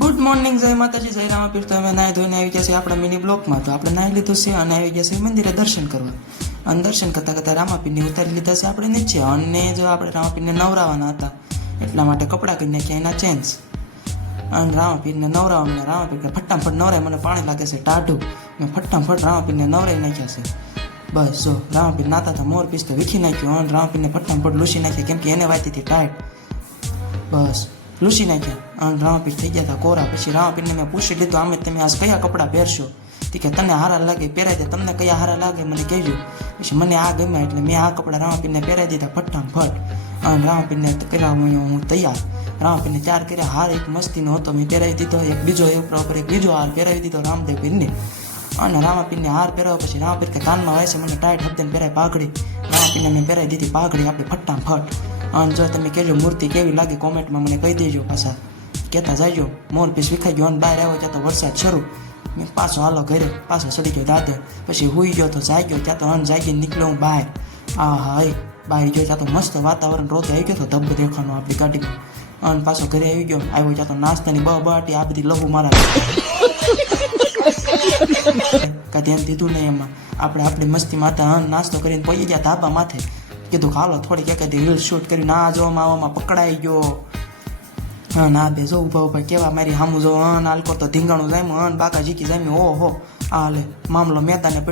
Good morning, જય માતાજી, જય રામાપીર. તો અમે નાહી ધોઈને આવી ગયા છે આપણા મિની બ્લોકમાં. તો આપણે નાહી લીધું છે અને આવી ગયા છે મંદિરે દર્શન કરવા. અને દર્શન કરતાં કરતાં રામાપીરને ઉતારી લીધા છે આપણે નીચે. અને જો આપણે રામાપીરને નવરાવાના હતા એટલા માટે કપડાં કરી નાખ્યા એના ચેન્જ. અને રામાપીરને નવરાવવાના. રામાપીર ફટાફટ નવરાય, મને પાણી લાગે છે ટાઢું. મેં ફટાફટ રામાપીરને નવરાઈ નાખ્યા છે. બસ જો રામાપીર નાતા હતા, મોર પીસ તો વીખી નાખ્યો. અને રામાપીરને ફટાફટ લૂસી નાખ્યા, કેમ કે એને વાતી હતી ટાઈટ. બસ લૂસી નાખ્યા અને રામાપીર થઈ ગયા હતા કોરા. પછી રામાપીરને મેં પૂછી લીધું, આમે તમે આજ કયા કપડાં પહેરશો? કે તને હારા લાગે પહેરાઈ દે, તમને કયા હારા લાગે મને કહેજો. પછી મને આ ગમ્યા એટલે મેં આ કપડાં રામાપીરને પહેરાવી દીધા ફટાફટ. અને રામાપીરને કર્યા હું તૈયાર. રામાપીરને ચાર કર્યા. હાર એક મસ્તીનો હતો, મેં પહેરાવી દીધો. એક બીજો ઉપર એક બીજો હાર પહેરાવી દીધો રામદેવપીરને. અને રામાપીરને હાર પહેરાવ્યો. પછી રામાપીર કે કાનમાં વાય છે, મને ટાઈટ હપ્તે પહેરાય પાઘડી. રામાપીરને મેં પહેરાવી દીધી પાઘડી આપણે ફટાફટ. અને જો તમે કહેજો મૂર્તિ કેવી લાગે કોમેન્ટમાં મને કહી દેજો. પાછા કહેતા જાયજો. મોર પીસ વિખાઈ ગયો અને બહાર આવ્યો ત્યાં તો વરસાદ શરૂ. મેં પાછો હાલો ઘરે, પાછો ચડી ગયો દાદર. પછી હુઈ ગયો તો જાગ્યો ત્યાં તો જાગીને નીકળ્યો હું બહાર. હા એ બહાર ગયો ત્યાં તો મસ્ત વાતાવરણ રોજ આવી ગયો તો ધબ દેખાનો આપણી ગાડીમાં. અને પાછો ઘરે આવી ગયો, આવ્યો ત્યાં તો નાસ્તાની બહાટી આ બધી લહુ મારા કાંઈ ધ્યાન દીધું નહીં એમાં. આપણે મસ્તી માતા નાસ્તો કરીને પહોંચી ગયા ધાબા માથે. કીધું હાલો થોડીક એકાદી રીલ શૂટ કરી. ના જોવામાં આવવામાં પકડાઈ ગયો. હા ના બે જો ઊભા કેવા મારી સામું જો. નાલકો તો ધીંગાણું જામ્યું. બાકા જીકી જામ્યું. ઓહો આ લે મામલો મેદાને પડ્યો.